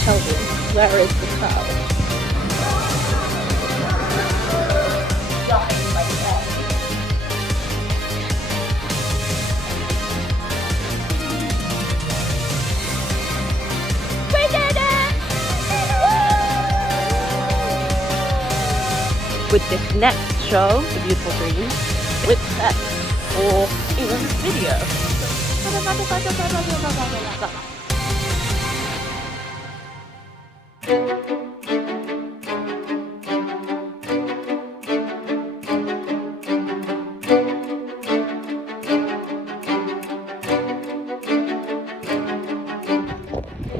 Tell me, where is the cow? We did it! With this next show, The Beautiful Dream, with that or even this video.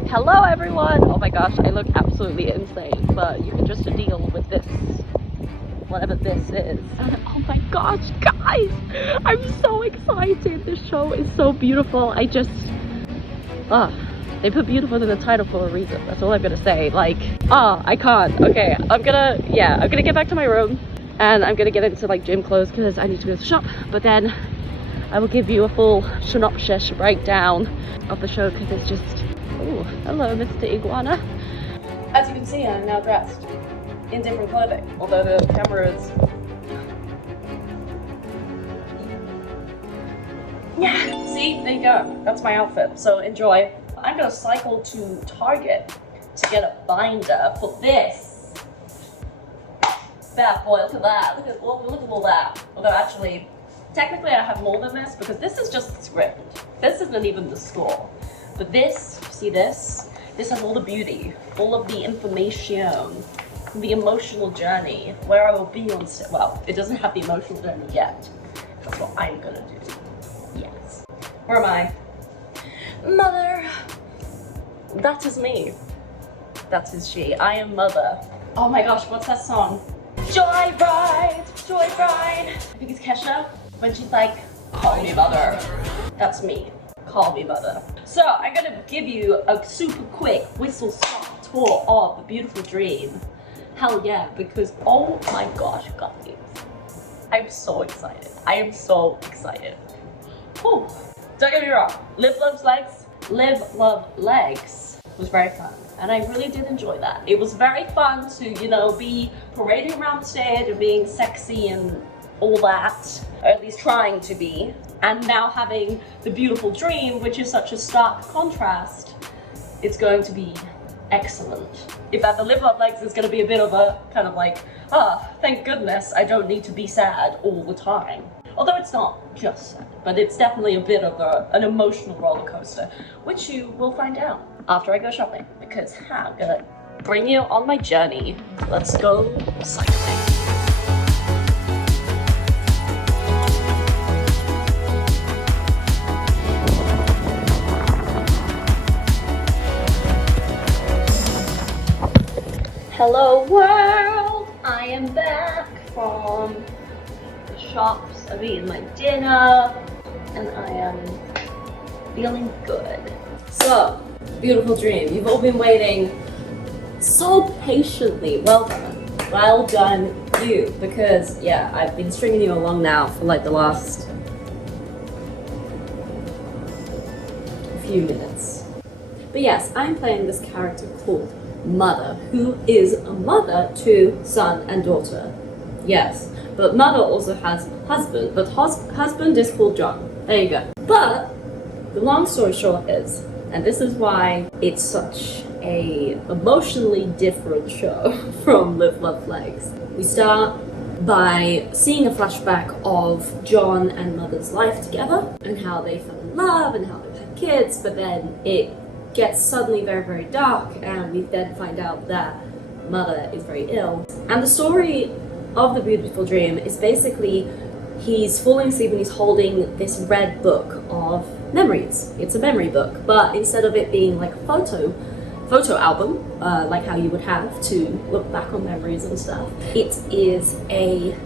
Hello everyone! Oh my gosh, I look absolutely insane, but you can just deal with this, whatever this is. And oh my gosh, guys! I'm so excited! This show is so beautiful. I just... they put beautiful in the title for a reason. That's all I'm gonna say. Like, I can't. Okay, I'm gonna get back to my room and I'm gonna get into like gym clothes because I need to go to the shop, but then I will give you a full synopsis breakdown of the show because it's just... Oh, hello, Mr. Iguana. As you can see, I'm now dressed in different clothing, although the camera is... Yeah, see? There you go. That's my outfit, so enjoy. I'm gonna cycle to Target to get a binder for this bad boy. Look at that. Look at all that. Although actually, technically I have more than this because this is just the script. This isn't even the score. But this, see this? This has all the beauty, all of the information, the emotional journey, where I will be on set. Well, it doesn't have the emotional journey yet. That's what I'm gonna do. Yes. Where am I? Mother. That is me. That is she. I am Mother. Oh my gosh, what's that song? Joyride, Joyride. I think it's Kesha when she's like, call me Mother. That's me. Call me Mother. So I'm gonna give you a super quick whistle-stop tour of The Beautiful Dream. Hell yeah, because oh my gosh, guys, I'm so excited. I am so excited. Whew. Don't get me wrong, Live Love Legs was very fun, and I really did enjoy that. It was very fun to, you know, be parading around the stage and being sexy and all that, or at least trying to be, and now having The Beautiful Dream, which is such a stark contrast. It's going to be excellent. If at the Live Love Legs is going to be a bit of a kind of like, thank goodness I don't need to be sad all the time. Although it's not just sad, but it's definitely a bit of an emotional roller coaster, which you will find out after I go shopping, because I'm gonna bring you on my journey. Let's go cycling. Hello world! I am back from the shops. I've eaten my dinner and I am feeling good. So, Beautiful Dream, you've all been waiting so patiently. Well done. Well done you, because yeah, I've been stringing you along now for like the last few minutes. But yes, I'm playing this character called Mother, who is a mother to son and daughter. Yes, but Mother also has husband, but husband is called John. There you go. But the long story short is, and this is why it's such a emotionally different show from Live Love Legs. We start by seeing a flashback of John and Mother's life together and how they fell in love and how they've had kids, but then it gets suddenly very, very dark, and we then find out that Mother is very ill. And the story of The Beautiful Dream is basically he's falling asleep and he's holding this red book of memories. It's a memory book, but instead of it being like a photo album, like how you would have to look back on memories and stuff, it is a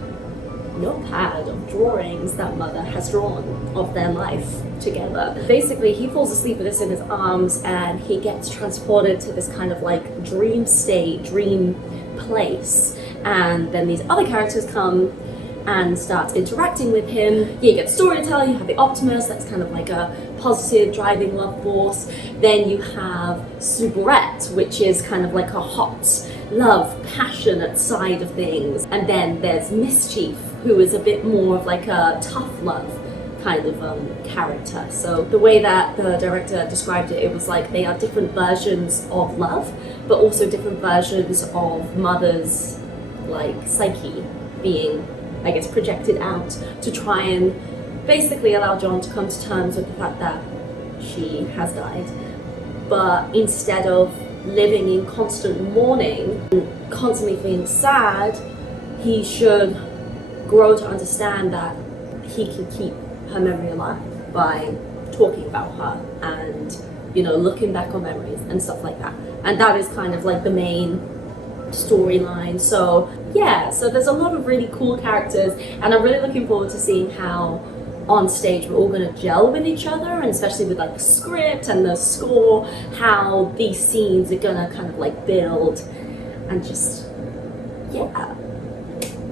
notepad of drawings that Mother has drawn of their life together. Basically, he falls asleep with this in his arms and he gets transported to this kind of like dream state, dream place. And then these other characters come and starts interacting with him. You get the storyteller, you have the optimist, that's kind of like a positive driving love force. Then you have soubrette, which is kind of like a hot love, passionate side of things. And then there's mischief, who is a bit more of like a tough love kind of character. So the way that the director described it, it was like they are different versions of love, but also different versions of mother's like psyche being, I guess, projected out to try and basically allow John to come to terms with the fact that she has died. But instead of living in constant mourning and constantly feeling sad, he should grow to understand that he can keep her memory alive by talking about her and, you know, looking back on memories and stuff like that. And that is kind of like the main storyline. So yeah, so there's a lot of really cool characters, and I'm really looking forward to seeing how on stage we're all going to gel with each other, and especially with like the script and the score, how these scenes are going to kind of like build, and just, yeah,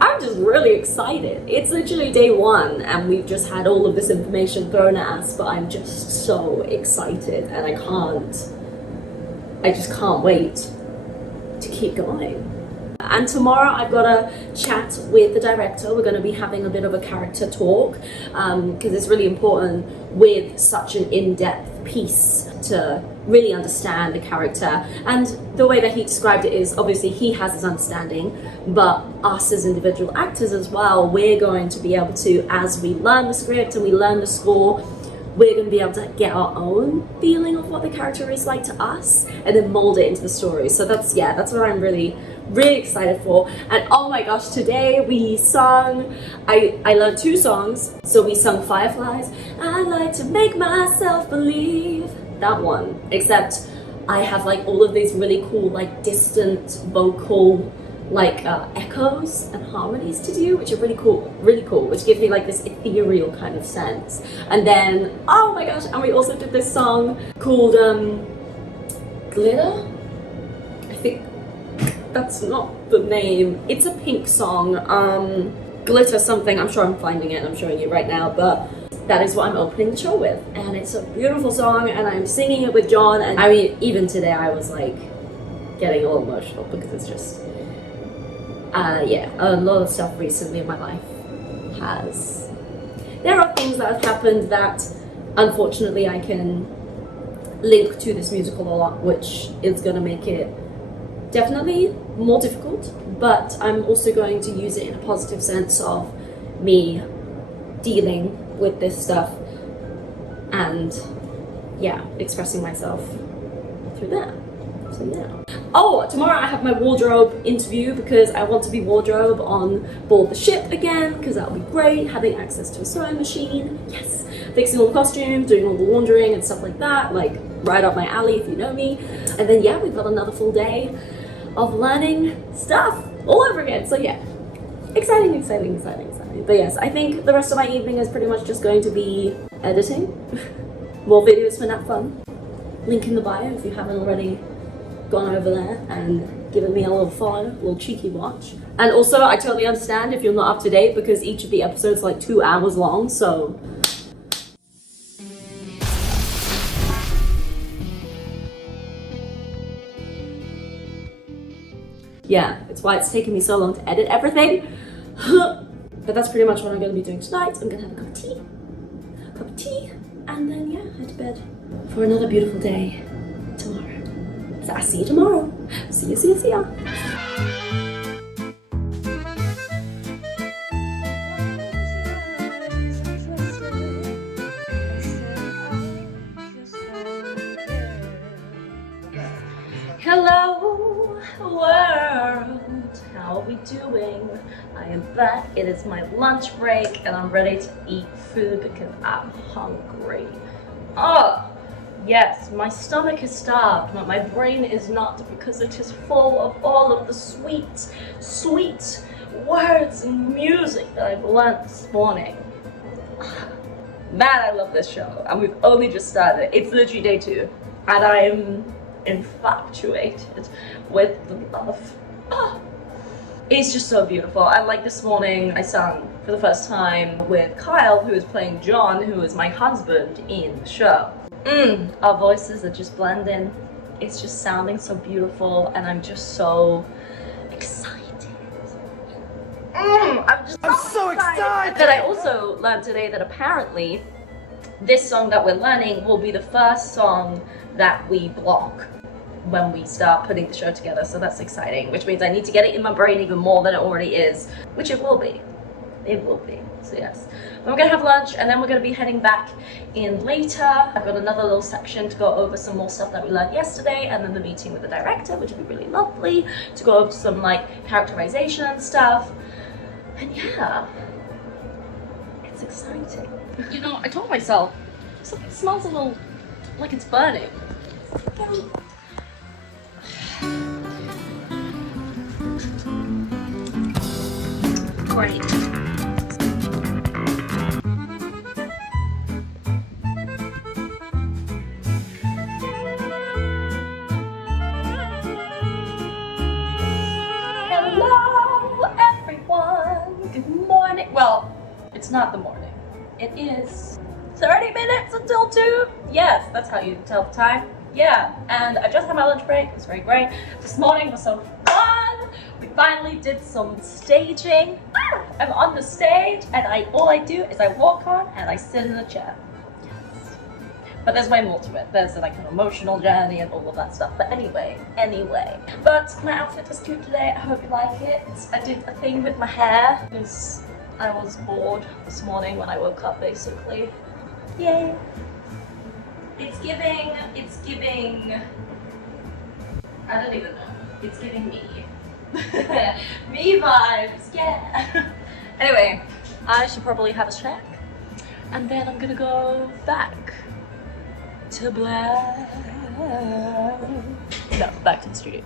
I'm just really excited. It's literally day one and we've just had all of this information thrown at us, but I'm just so excited, and I just can't wait to keep going. And tomorrow I've got a chat with the director. We're going to be having a bit of a character talk, because it's really important with such an in-depth piece to really understand the character. And the way that he described it is, obviously he has his understanding, but us as individual actors as well, we're going to be able to, as we learn the script and we learn the score, we're going to be able to get our own feeling of what the character is like to us and then mold it into the story. So that's what I'm really excited for. And oh my gosh, today we sung, I learned 2 songs. So we sung Fireflies, I like to make myself believe, that one, except I have like all of these really cool like distant vocal like echoes and harmonies to do, which are really cool, which give me like this ethereal kind of sense. And then, oh my gosh, and we also did this song called Glitter? I think that's not the name. It's a Pink song, Glitter something, I'm sure I'm finding it and I'm showing you right now, but that is what I'm opening the show with. And it's a beautiful song and I'm singing it with John, and I mean, even today I was like getting all emotional because it's just, yeah, a lot of stuff recently in my life there are things that have happened that unfortunately I can link to this musical a lot, which is going to make it definitely more difficult, but I'm also going to use it in a positive sense of me dealing with this stuff and, yeah, expressing myself through that. So yeah. Oh, tomorrow I have my wardrobe interview because I want to be wardrobe on board the ship again, because that'll be great, having access to a sewing machine, yes, fixing all the costumes, doing all the laundering and stuff like that, like right up my alley if you know me. And then yeah, we've got another full day of learning stuff all over again. So yeah, exciting. But yes, I think the rest of my evening is pretty much just going to be editing, more videos for Nat Fun. Link in the bio if you haven't already gone over there and given me a little follow, a little cheeky watch. And also, I totally understand if you're not up to date because each of the episodes is like 2 hours long, so. Yeah, it's why it's taken me so long to edit everything. But that's pretty much what I'm going to be doing tonight. I'm going to have a cup of tea, and then yeah, head to bed for another beautiful day tomorrow. So I'll see you tomorrow. See ya. Hello world, how are we doing? I am back. It is my lunch break and I'm ready to eat food because I'm hungry. Oh, yes, my stomach is starved, but my brain is not, because it is full of all of the sweet words and music that I've learned this morning. Man, I love this show, and we've only just started. It's literally day 2, and I am infatuated with the love. Oh, it's just so beautiful. And like this morning, I sang for the first time with Kyle, who is playing John, who is my husband in the show. Our voices are just blending. It's just sounding so beautiful, and I'm just so excited. I'm so excited! That I also learned today that apparently this song that we're learning will be the first song that we block when we start putting the show together, so that's exciting, which means I need to get it in my brain even more than it already is, which it will be. It will be. So yes, we're gonna have lunch and then we're gonna be heading back in later. I've got another little section to go over some more stuff that we learned yesterday, and then the meeting with the director, which will be really lovely, to go over some like characterization and stuff. And yeah, it's exciting. You know, I told myself something smells a little like it's burning. Great. Well, it's not the morning. It is 30 minutes until 2. Yes, that's how you tell the time. Yeah, and I just had my lunch break. It was very great. This morning was so fun. We finally did some staging. I'm on the stage, and all I do is I walk on and I sit in a chair. Yes. But there's way more to it. There's like an emotional journey and all of that stuff. But anyway. But my outfit is cute today. I hope you like it. I did a thing with my hair because I was bored this morning when I woke up, basically. Yay. It's giving, I don't even know. It's giving me. Me vibes, yeah. Anyway, I should probably have a snack. And then I'm gonna go back to Black. No, back to the studio.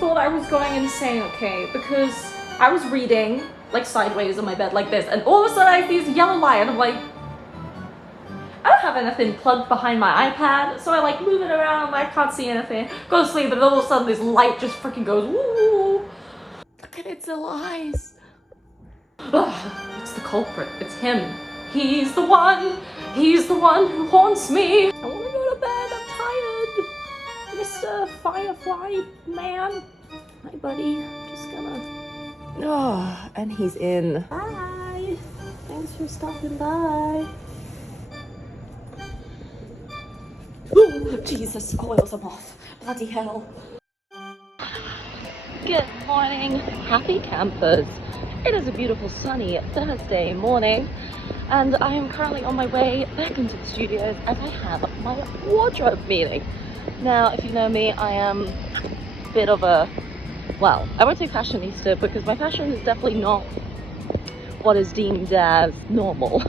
Thought I was going insane, okay, because I was reading like sideways on my bed like this, and all of a sudden I see this yellow light and I'm like, I don't have anything plugged behind my iPad, so I like move it around, I can't see anything, go to sleep, and all of a sudden this light just freaking goes, woo! Look at its little eyes. Ugh, it's the culprit, it's him. He's the one who haunts me. I wanna go to bed, I'm tired. Mr. Firefly Man. Hi, buddy. Just gonna... Oh, and he's in. Bye. Thanks for stopping by. Oh, Jesus. Oh, it was a moth. Bloody hell. Good morning. Happy campers. It is a beautiful sunny Thursday morning, and I am currently on my way back into the studios as I have my wardrobe meeting. Now, if you know me, I am a bit of a, well, I won't say fashionista because my fashion is definitely not what is deemed as normal.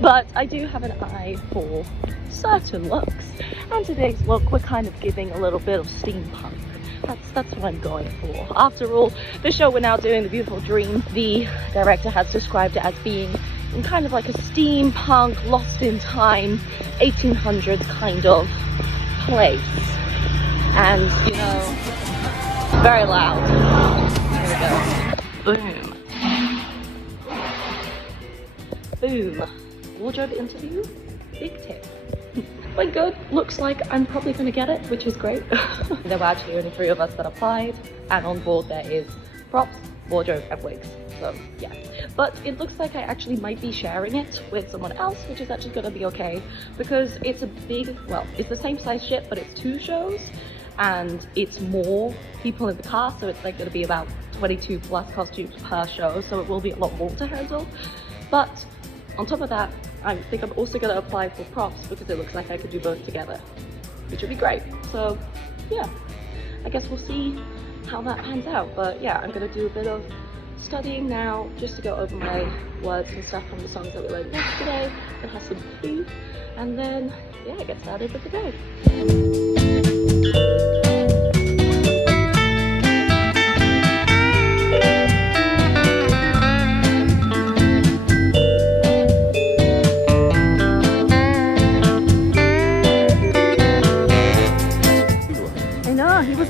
But I do have an eye for certain looks. And today's look, we're kind of giving a little bit of steampunk. That's what I'm going for. After all, the show we're now doing, The Beautiful Dream, the director has described it as being in kind of like a steampunk, lost in time, 1800s kind of place. And, you know, very loud. Here we go. Boom. Boom. Wardrobe interview. Big tip. My good, looks like I'm probably going to get it, which is great. There were actually only 3 of us that applied, and on board there is props, wardrobe, and wigs. So yeah, but it looks like I actually might be sharing it with someone else, which is actually going to be okay, because it's a big, well, it's the same size ship, but it's 2 shows, and it's more people in the cast, so it's like going to be about 22 plus costumes per show, so it will be a lot more to handle. But on top of that, I think I'm also going to apply for props because it looks like I could do both together, which would be great. So yeah, I guess we'll see how that pans out. But yeah, I'm going to do a bit of studying now just to go over my words and stuff from the songs that we learned yesterday and have some food, and then yeah, get started with the day.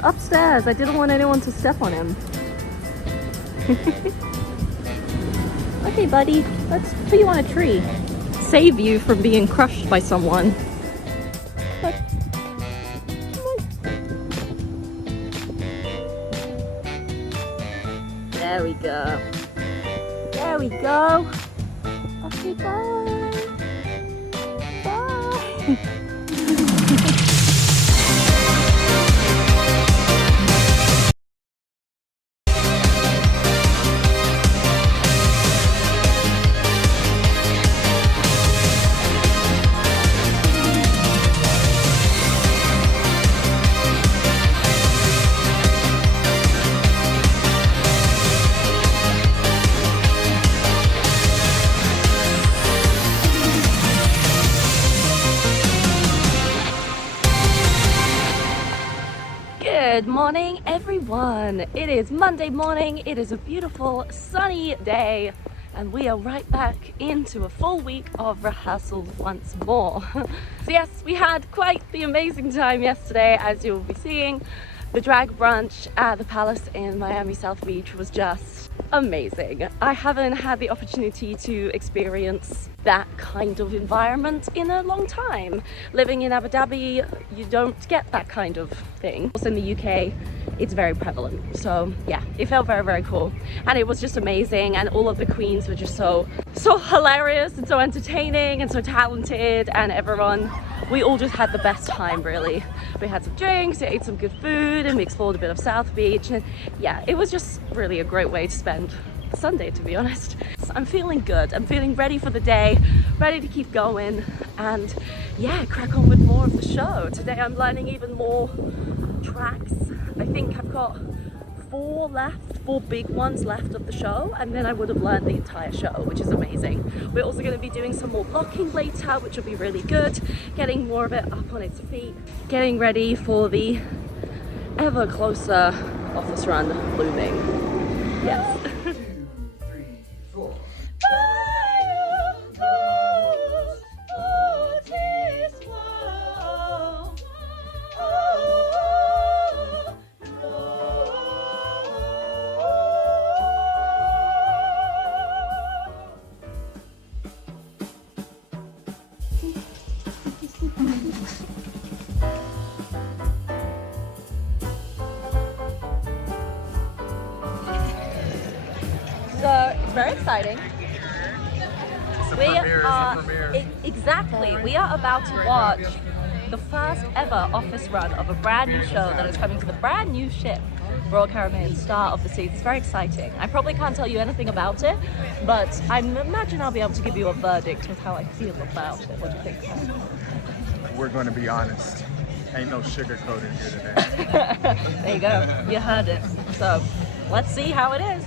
upstairs. I didn't want anyone to step on him. Okay, buddy, let's put you on a tree. Save you from being crushed by someone. Look. Come on. There we go. There we go. Okay, bye. Bye. Good morning, everyone. It is Monday morning. It is a beautiful sunny day and we are right back into a full week of rehearsals once more. So yes, we had quite the amazing time yesterday, as you'll be seeing. The drag brunch at the Palace in Miami South Beach was just amazing. I haven't had the opportunity to experience that kind of environment in a long time. Living in Abu Dhabi, you don't get that kind of thing. Also in the UK, it's very prevalent. So yeah, it felt very, very cool. And it was just amazing. And all of the queens were just so hilarious and so entertaining and so talented, and everyone, we all just had the best time, really. We had some drinks, we ate some good food, and we explored a bit of South Beach. And yeah, it was just really a great way to spend Sunday, to be honest. So I'm feeling good. I'm feeling ready for the day, ready to keep going, and yeah, crack on with more of the show. Today I'm learning even more tracks. I think I've got 4 big ones left of the show, and then I would have learned the entire show, which is amazing. We're also going to be doing some more blocking later, which will be really good, getting more of it up on its feet, getting ready for the ever closer office run looming. Yes. So it's very exciting. Exactly. We are about to watch the first ever office run of a brand new show that is coming to the brand new ship, Royal Caribbean, Star of the Seas. It's very exciting. I probably can't tell you anything about it, but I imagine I'll be able to give you a verdict with how I feel about it. What do you think? We're going to be honest. Ain't no sugarcoating here today. There you go. You heard it. So let's see how it is.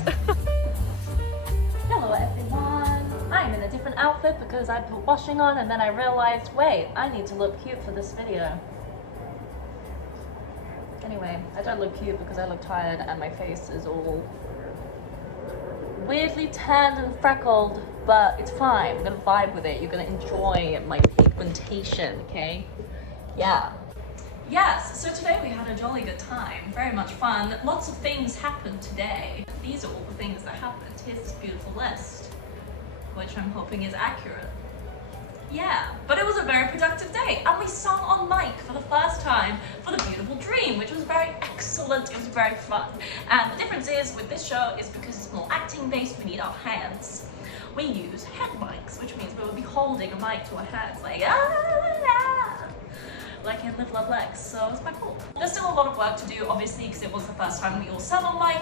Hello everyone. I'm in a different outfit because I put washing on and then I realized, wait, I need to look cute for this video. Anyway, I don't look cute because I look tired and my face is all weirdly tanned and freckled, but it's fine. I'm gonna vibe with it. You're gonna enjoy my pigmentation, okay? Yeah. Yes, so today we had a jolly good time. Very much fun. Lots of things happened today. These are all the things that happened. Here's this beautiful list, which I'm hoping is accurate. Yeah, but it was a very productive day, and we sung on mic for the first time for The Beautiful Dream, which was very excellent. It was very fun. And the difference is with this show is because it's more acting based, we need our hands. We use head mics, which means we will be holding a mic to our hands like like in Live Love Lex, so it's quite cool. There's still a lot of work to do, obviously, because it was the first time we all sang on mic,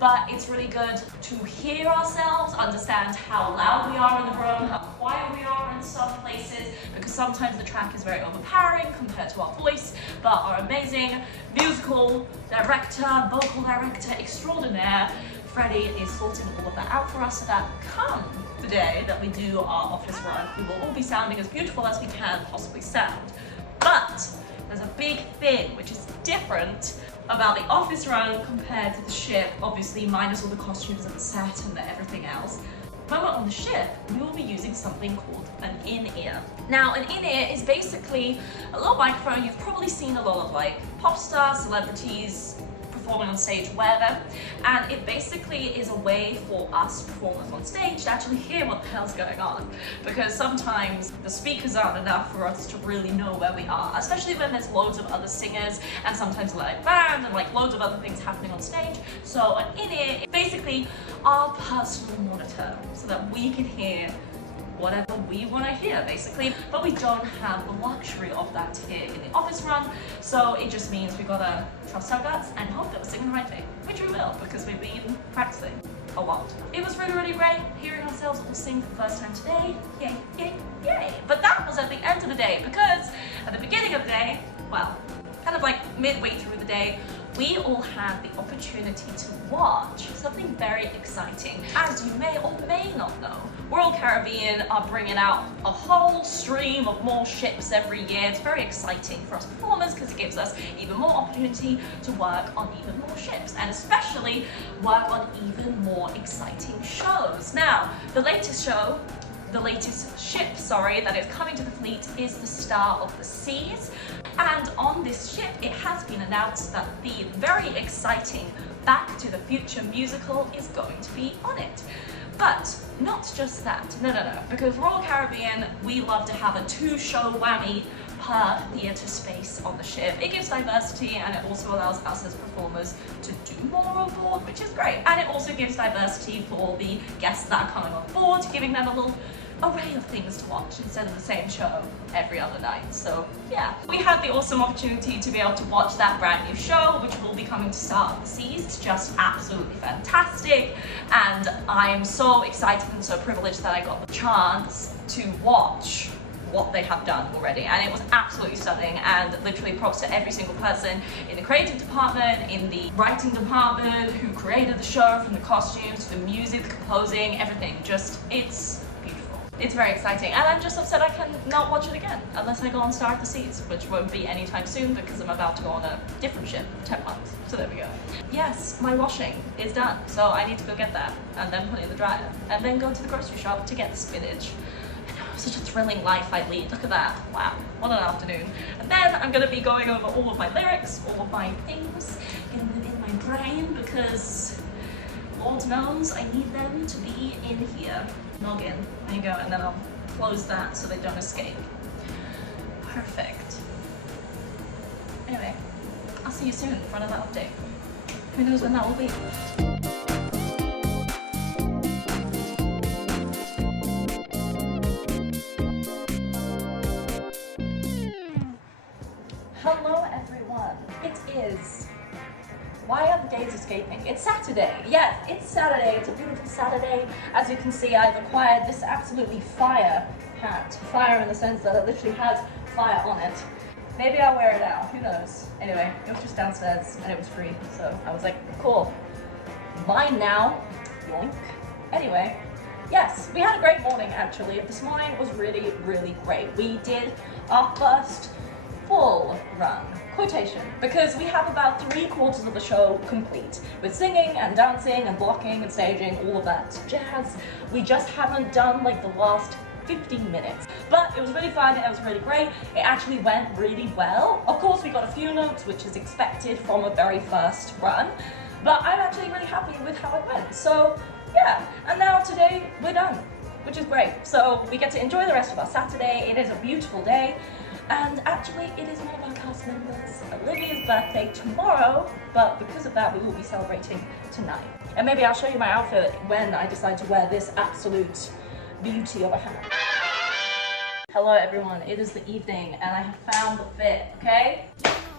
but it's really good to hear ourselves, understand how loud we are in the room, how quiet we are in some places, because sometimes the track is very overpowering compared to our voice, but our amazing musical director, vocal director extraordinaire, Freddie, is sorting all of that out for us so that come the day that we do our office run, we will all be sounding as beautiful as we can possibly sound. But there's a big thing which is different about the office run compared to the ship, obviously minus all the costumes and the set and everything else. When we're on the ship, we will be using something called an in-ear. Now, an in-ear is basically a little microphone. You've probably seen a lot of like pop stars, celebrities performing on stage wear them, and it basically is a way for us performers on stage to actually hear what the hell's going on, because sometimes the speakers aren't enough for us to really know where we are, especially when there's loads of other singers and sometimes live band and like loads of other things happening on stage. So an in-ear is basically our personal monitor so that we can hear whatever we want to hear, basically. But we don't have the luxury of that here in the office run, so it just means we gotta trust our guts and hope that we're singing the right thing, which we will, because we've been practicing a lot. It was really, really great hearing ourselves all sing for the first time today. Yay, yay, yay. But that was at the end of the day, because at the beginning of the day, well, kind of like midway through the day, we all had the opportunity to watch something very exciting. As you may or may not know, Royal Caribbean are bringing out a whole stream of more ships every year. It's very exciting for us performers because it gives us even more opportunity to work on even more ships, and especially work on even more exciting shows. Now, the latest ship, that is coming to the fleet is the Star of the Seas. And on this ship, it has been announced that the very exciting Back to the Future musical is going to be on it. But not just that, no, because Royal Caribbean, we love to have a 2-show whammy per theatre space on the ship. It gives diversity, and it also allows us as performers to do more on board, which is great. And it also gives diversity for the guests that are coming on board, giving them a little array of things to watch instead of the same show every other night. So yeah, we had the awesome opportunity to be able to watch that brand new show, which will be coming to Star of the Seas. It's just absolutely fantastic, and I'm so excited and so privileged that I got the chance to watch what they have done already, and it was absolutely stunning. And literally props to every single person in the creative department, in the writing department, who created the show, from the costumes to the music, the composing, everything. Just, it's beautiful. It's very exciting, and I'm just upset I can not watch it again unless I go on Star of the Seas, which won't be anytime soon because I'm about to go on a different ship for 10 months. So there we go. Yes, my washing is done, so I need to go get that and then put it in the dryer and then go to the grocery shop to get the spinach. Such a thrilling life I lead. Look at that. Wow, what an afternoon. And then I'm going to be going over all of my lyrics, all of my things, getting them in my brain, because Lord knows I need them to be in here. Log in. There you go, and then I'll close that so they don't escape. Perfect. Anyway, I'll see you soon for another update. Who knows when that will be? Hello everyone, it is, why are the days escaping? It's Saturday, yes, it's Saturday, it's a beautiful Saturday. As you can see, I've acquired this absolutely fire hat. Fire in the sense that it literally has fire on it. Maybe I'll wear it out, who knows. Anyway, it was just downstairs and it was free, so I was like, cool. Mine now, yoink. Anyway, yes, we had a great morning actually. This morning was really, really great. We did our first full run, quotation, because we have about 3/4 of the show complete with singing and dancing and blocking and staging, all of that jazz. We just haven't done like the last 15 minutes, but it was really fun. It was really great. It actually went really well. Of course, we got a few notes, which is expected from a very first run, but I'm actually really happy with how it went. So yeah, and now today we're done, which is great. So we get to enjoy the rest of our Saturday. It is a beautiful day. And actually, it is one of our cast members, Olivia's birthday tomorrow, but because of that, we will be celebrating tonight. And maybe I'll show you my outfit when I decide to wear this absolute beauty of a hat. Hello everyone, it is the evening, and I have found the fit, okay?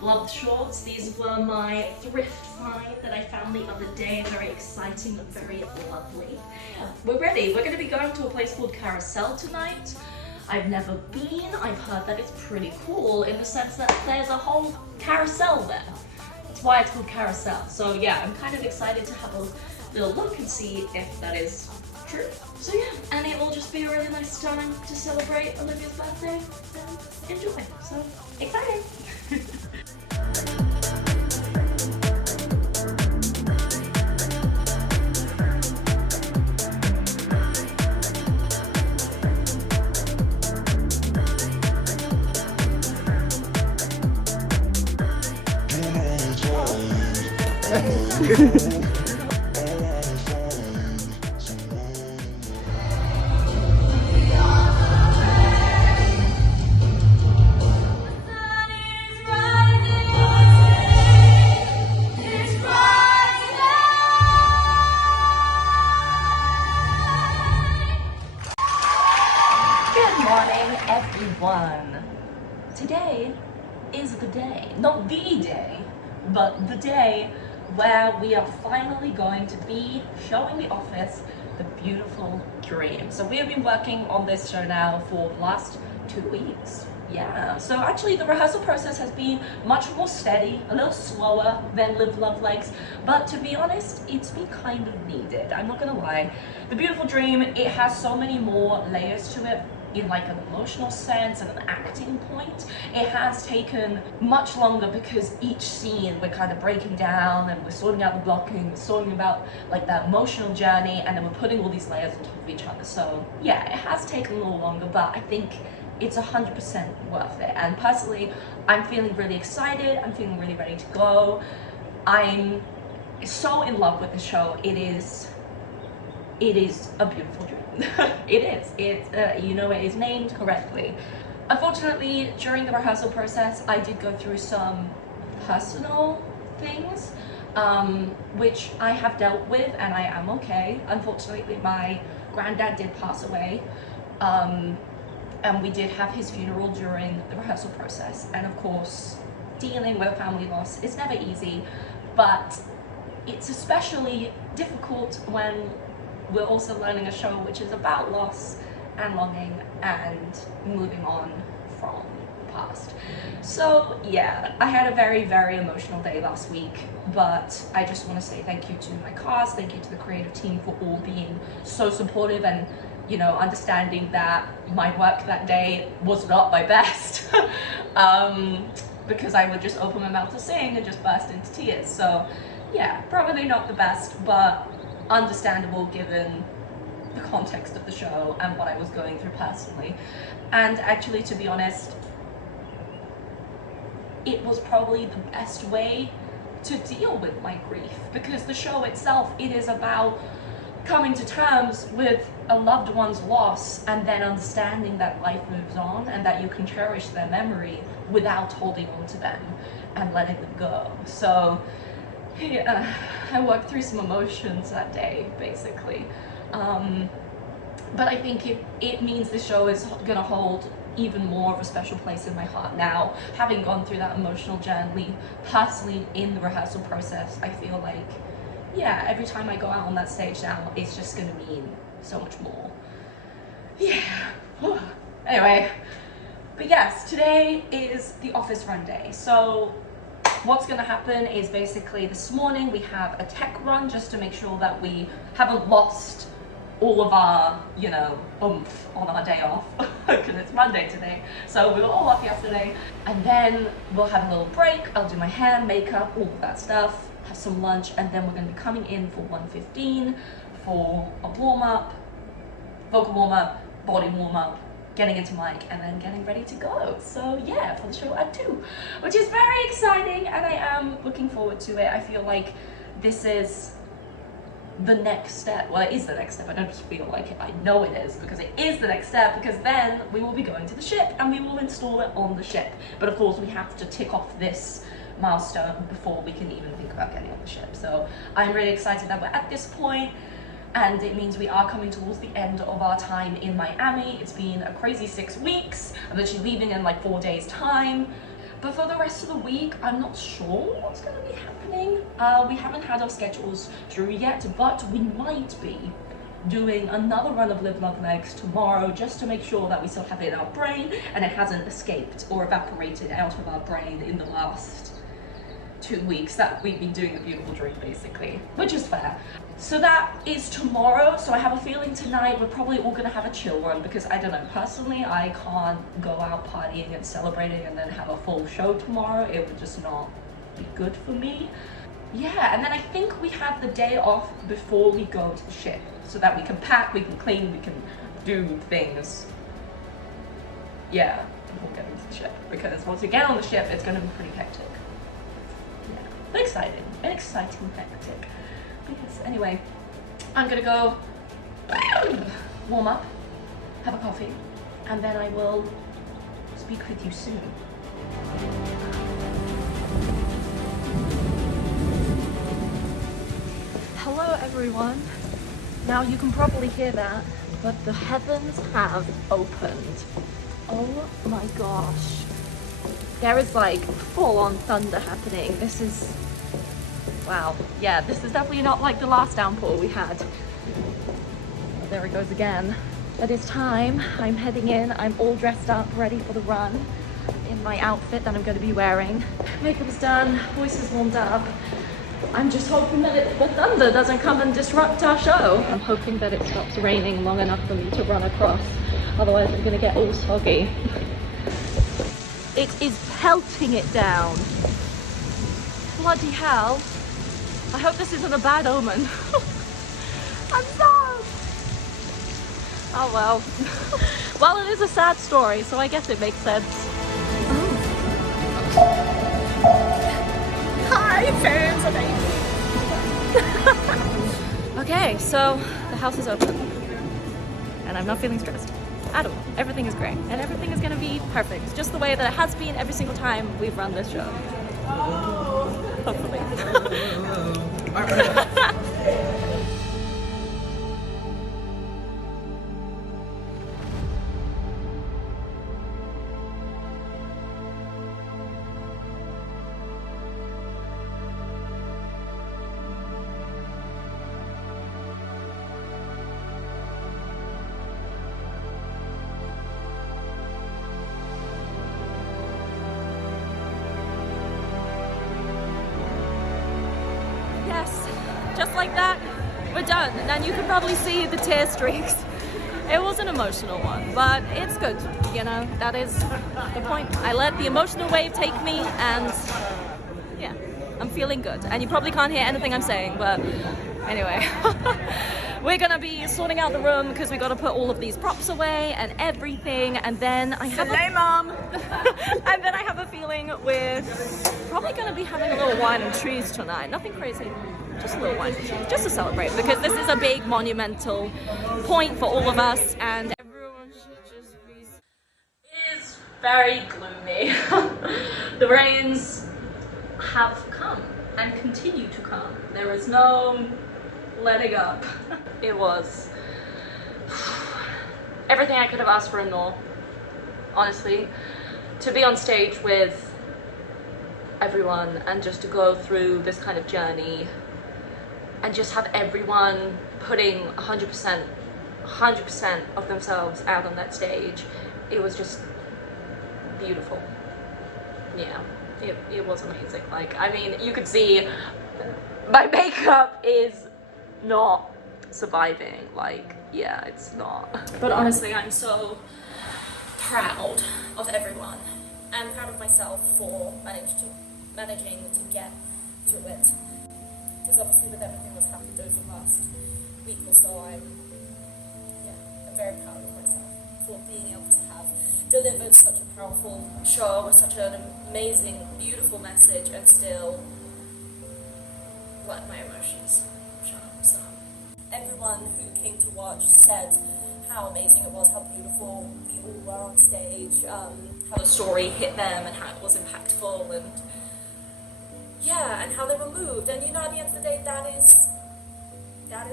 Love the shorts. These were my thrift find that I found the other day. Very exciting, very lovely. We're ready. We're going to be going to a place called Carousel tonight. I've never been. I've heard that it's pretty cool in the sense that there's a whole carousel there. That's why it's called Carousel. So yeah, I'm kind of excited to have a little look and see if that is true. So yeah, and it will just be a really nice time to celebrate Olivia's birthday and enjoy. So exciting! Good morning, everyone. Today is the day, not the day, but the day where we are finally going to be showing the office the beautiful dream. So we have been working on this show now for the last 2 weeks. Yeah, so actually the rehearsal process has been much more steady, a little slower than Live Love Legs, but to be honest, it's been kind of needed. I'm not gonna lie. The beautiful dream, it has so many more layers to it in like an emotional sense and an acting point. It has taken much longer because each scene we're kind of breaking down and we're sorting out the blocking, we're sorting about like that emotional journey, and then we're putting all these layers on top of each other. So yeah, it has taken a little longer, but I think it's 100% worth it. And personally, I'm feeling really excited. I'm feeling really ready to go. I'm so in love with the show. It is a beautiful dream. It is. You know, it is named correctly. Unfortunately, during the rehearsal process, I did go through some personal things, which I have dealt with, and I am okay. Unfortunately, my granddad did pass away. And we did have his funeral during the rehearsal process. And of course, dealing with family loss is never easy, but it's especially difficult when we're also learning a show which is about loss and longing and moving on from the past. So yeah, I had a very, very emotional day last week, but I just want to say thank you to my cast, thank you to the creative team for all being so supportive and, you know, understanding that my work that day was not my best. Because I would just open my mouth to sing and just burst into tears. So yeah, probably not the best, but understandable given the context of the show and what I was going through personally. And actually, to be honest, it was probably the best way to deal with my grief, because the show itself, it is about coming to terms with a loved one's loss and then understanding that life moves on and that you can cherish their memory without holding on to them and letting them go. So yeah, I worked through some emotions that day, basically. But I think it means the show is gonna hold even more of a special place in my heart now. Having gone through that emotional journey personally in the rehearsal process, I feel like, yeah, every time I go out on that stage now, it's just gonna mean so much more. Yeah. Anyway, but yes, today is the office run day. So what's going to happen is basically this morning we have a tech run just to make sure that we haven't lost all of our, you know, oomph on our day off, because it's Monday today. So we were all off yesterday, and then we'll have a little break. I'll do my hair, makeup, all of that stuff, have some lunch, and then we're going to be coming in for 1:15 for a warm-up, vocal warm-up, body warm-up, getting into mic, and then getting ready to go. So yeah, for the show at 2, which is very exciting, and I am looking forward to it. I feel like this is the next step. Well, it is the next step. I don't just feel like it, I know it is, because it is the next step, because then we will be going to the ship and we will install it on the ship. But of course we have to tick off this milestone before we can even think about getting on the ship. So I'm really excited that we're at this point, and it means we are coming towards the end of our time in Miami. It's been a crazy 6 weeks. I'm literally leaving in like 4 days time. But for the rest of the week, I'm not sure what's going to be happening. We haven't had our schedules through yet, but we might be doing another run of Live Love Legs tomorrow, just to make sure that we still have it in our brain and it hasn't escaped or evaporated out of our brain in the last 2 weeks that we've been doing the beautiful dream, basically, which is fair. So that is tomorrow. So I have a feeling tonight we're probably all gonna have a chill run, because I don't know, personally I can't go out partying and celebrating and then have a full show tomorrow. It would just not be good for me. Yeah, and then I think we have the day off before we go to the ship, so that we can pack, we can clean, we can do things. Yeah, before getting to the ship, because once we get on the ship, it's gonna be pretty hectic. Yeah, but exciting tactic. Because anyway, I'm gonna go warm up, have a coffee, and then I will speak with you soon. Hello everyone. Now you can probably hear that, but the heavens have opened. Oh my gosh. There is like full-on thunder happening. This is, wow. Yeah, this is definitely not like the last downpour we had. Oh, there it goes again. But it's time. I'm heading in. I'm all dressed up, ready for the run in my outfit that I'm going to be wearing. Makeup's done, voice is warmed up. I'm just hoping that the thunder doesn't come and disrupt our show. I'm hoping that it stops raining long enough for me to run across. Otherwise I'm gonna get all soggy. It is pelting it down. Bloody hell. I hope this isn't a bad omen. I'm sad. Oh well. Well, it is a sad story, so I guess it makes sense. Hi fans, okay, so the house is open and I'm not feeling stressed at all. Everything is great and everything is gonna be perfect, just the way that it has been every single time we've run this show. Hopefully. Just like that, we're done. And you can probably see the tear streaks. It was an emotional one, but it's good, you know, that is the point. I let the emotional wave take me and yeah, I'm feeling good. And you probably can't hear anything I'm saying, but anyway. We're gonna be sorting out the room because we gotta put all of these props away and everything, and then I have and then I have a feeling we're probably gonna be having a little wine and cheese tonight. Nothing crazy, just a little wine and cheese, just to celebrate, because this is a big monumental point for all of us, and everyone should just be. It is very gloomy. The rains have come and continue to come. There is no letting up. It was everything I could have asked for and more, honestly. To be on stage with everyone and just to go through this kind of journey and just have everyone putting 100% of themselves out on that stage, it was just beautiful. Yeah, it was amazing. Like, I mean, you could see my makeup is not surviving, like, yeah, it's not. But honestly, I'm so proud of everyone and proud of myself for managing to get through it, because obviously with everything that's happened over the last week or so, I'm very proud of myself for being able to have delivered such a powerful show with such an amazing, beautiful message and still let my emotions show. So everyone who came to watch said how amazing it was, how beautiful we all were on stage, how the story hit them and how it was impactful, and yeah, and how they were moved. And you know, at the end of the day, that is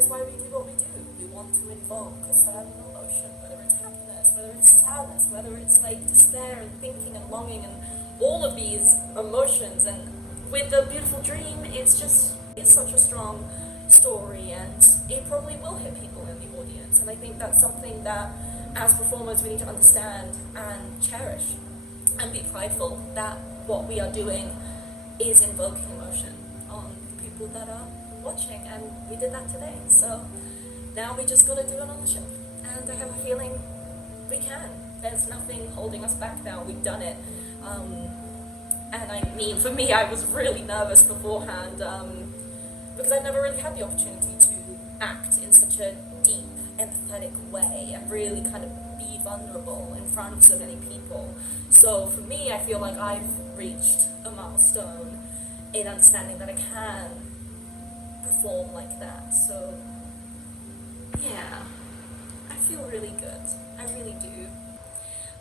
why we do what we do. We want to invoke a certain emotion, whether it's happiness, whether it's sadness, whether it's like despair and thinking and longing and all of these emotions. And with the beautiful dream, it's such a strong story, and it probably will hit people in the audience. And I think that's something that as performers we need to understand and cherish and be prideful that what we are doing is invoking emotion on the people that are watching, and we did that today. So now we just got to do it on the show, and I have a feeling we can. There's nothing holding us back now. We've done it. And I mean, for me, I was really nervous beforehand because I've never really had the opportunity to act in such a deep, empathetic way and really kind of be vulnerable in front of so many people. So for me, I feel like I've reached a milestone in understanding that I can perform like that. So yeah, I feel really good. I really do.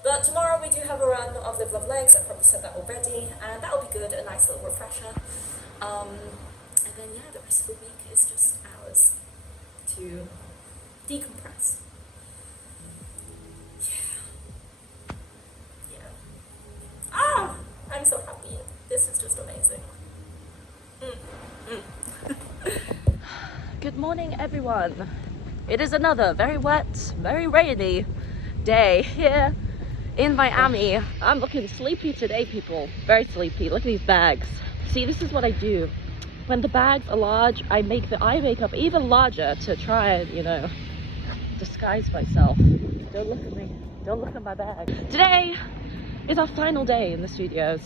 But tomorrow we do have a run of Live Love Legs. I probably said that already, and that'll be good, a nice little refresher. And then yeah, the rest of the week is just ours to decompress. Yeah. Ah! I'm so happy. This is just amazing. Good morning, everyone. It is another very wet, very rainy day here in Miami. I'm looking sleepy today, people. Very sleepy. Look at these bags. See, this is what I do. When the bags are large, I make the eye makeup even larger to try and, you know, disguise myself. Don't look at me. Don't look at my bag. Today is our final day in the studios.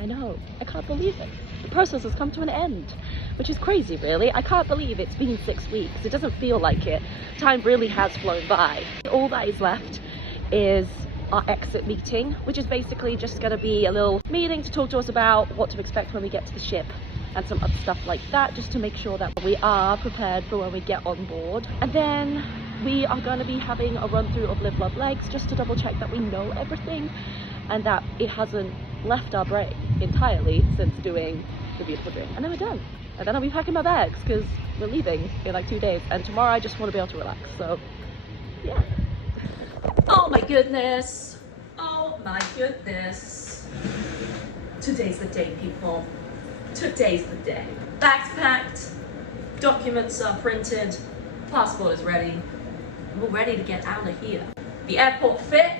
I know. I can't believe it. The process has come to an end, which is crazy, really. I can't believe it's been 6 weeks. It doesn't feel like it. Time really has flown by. All that is left is our exit meeting, which is basically just going to be a little meeting to talk to us about what to expect when we get to the ship and some other stuff like that, just to make sure that we are prepared for when we get on board. And then we are going to be having a run through of Live Love Legs, just to double check that we know everything and that it hasn't left our brain entirely since doing the beautiful dream. And then we're done. And then I'll be packing my bags because we're leaving in like 2 days, and tomorrow I just want to be able to relax. So yeah. Oh my goodness. Oh my goodness. Today's the day, people. Today's the day. Bags packed, documents are printed, passport is ready. We're ready to get out of here. The airport fit.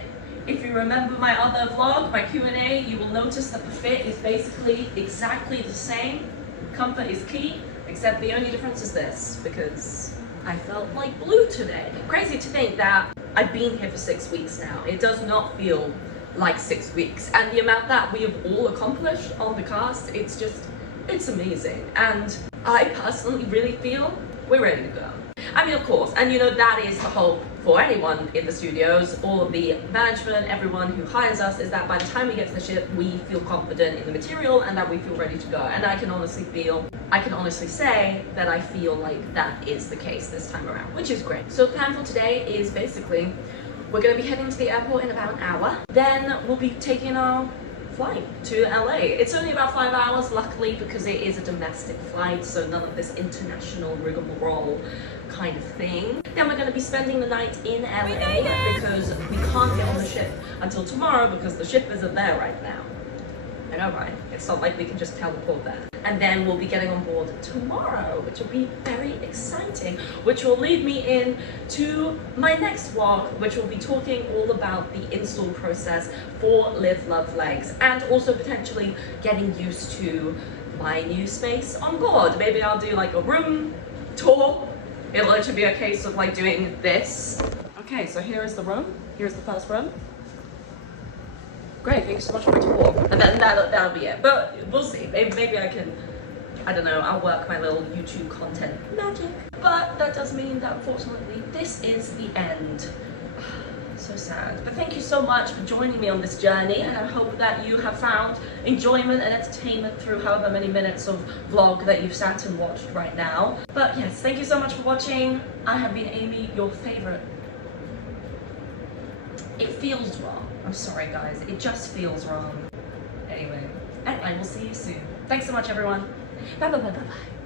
If you remember my other vlog, my Q&A, you will notice that the fit is basically exactly the same. Comfort is key, except the only difference is this, because I felt like blue today. Crazy to think that I've been here for 6 weeks now. It does not feel like 6 weeks. And the amount that we have all accomplished on the cast, it's amazing. And I personally really feel we're ready to go. I mean, of course, and you know, that is the hope for anyone in the studios, all of the management, everyone who hires us, is that by the time we get to the ship, we feel confident in the material and that we feel ready to go. And I can honestly say that I feel like that is the case this time around, which is great. So the plan for today is basically, we're gonna be heading to the airport in about an hour. Then we'll be taking our flight to LA. It's only about 5 hours, luckily, because it is a domestic flight, so none of this international rigmarole kind of thing. Then we're going to be spending the night in LA because we can't get on the ship until tomorrow because the ship isn't there right now. I know, right? It's not like we can just teleport there. And then we'll be getting on board tomorrow, which will be very exciting, which will lead me in to my next vlog, which will be talking all about the install process for Live Love Legs, and also potentially getting used to my new space on board. Maybe I'll do like a room tour. It'll literally be a case of like doing this. Okay, so here is the room. Here's the first room. Great, thank you so much for the tour. And then that'll be it. But we'll see. Maybe I can, I don't know, I'll work my little YouTube content magic. But that does mean that unfortunately this is the end. So sad. But thank you so much for joining me on this journey, and I hope that you have found enjoyment and entertainment through however many minutes of vlog that you've sat and watched right now. But yes, thank you so much for watching. I have been Amy, your favorite. It feels wrong. I'm sorry guys, it just feels wrong. Anyway, and I will see you soon. Thanks so much everyone. Bye bye bye bye bye.